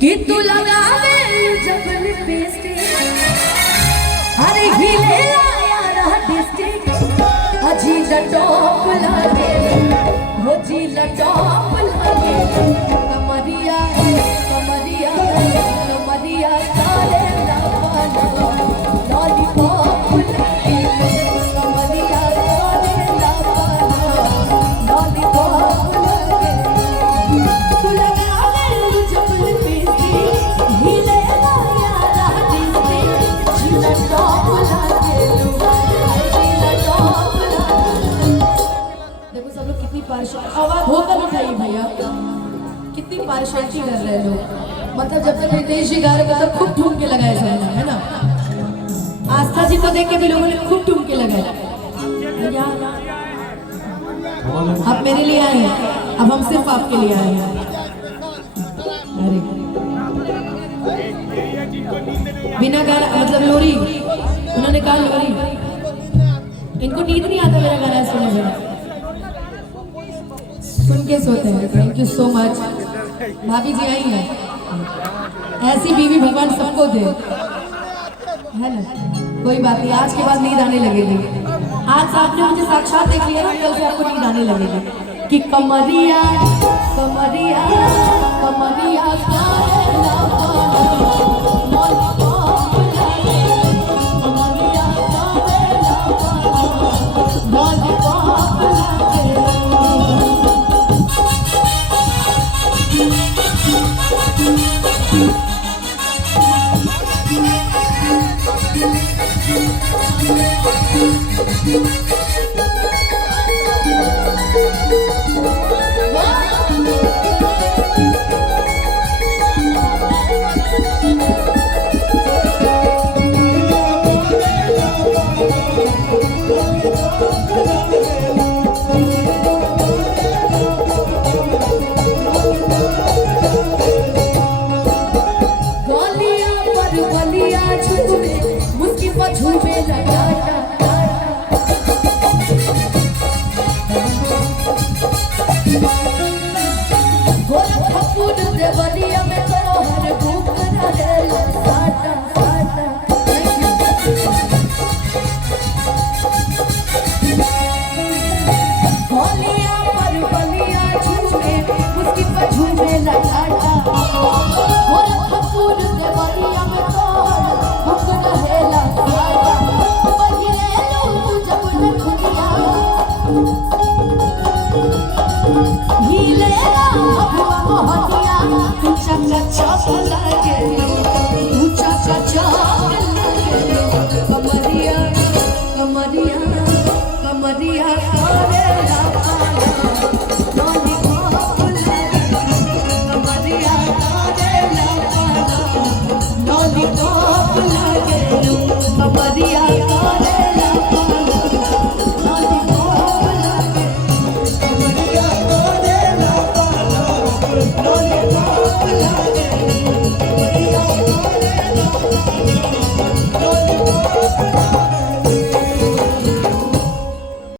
कि तू लगावे जब लिपस्टिक अरे हिले यार डिस्ट्रिक्ट अजी लटॉप लागे हो जी लटॉप लागे कमरिया कमरिया कमरिया सारे लावाना लॉलीपॉप लागे कमरिया सारे लावाना लॉलीपॉप लागे तू लगावे जब लिपस्टिक हिले यार डिस्ट्रिक्ट जी लटॉप लागे देखो सब लोग कितनी आवाज वोकल उठाइए भैया, कितनी पार्शलिटी कर रहे हैं लोग। मतलब जब तक रितेश जी गा रहे तो खूब ठुमके लगाए सब है ना। आस्था जी को देख के भी लोगों ने खूब ठुमके लगाए। भैया आप मेरे लिए आए हैं, अब हम सिर्फ आपके लिए आए हैं। अरे बिना गाना मतलब लोरी, उन्होंने कहा लोरी, इनको नींद नहीं आता मेरा गाना सुनने में, सुन के सोते हैं। Thank you so much. भाभी जी आई हैं, ऐसी बीवी भगवान सबको दे, है ना। कोई बात नहीं, आज के बाद नींद आने लगेगी। आज आपने मुझे साक्षात देख लिया ना, कल से आपको नींद आने लगेगी कि कमरिया कमरिया कमरिया ऊंचा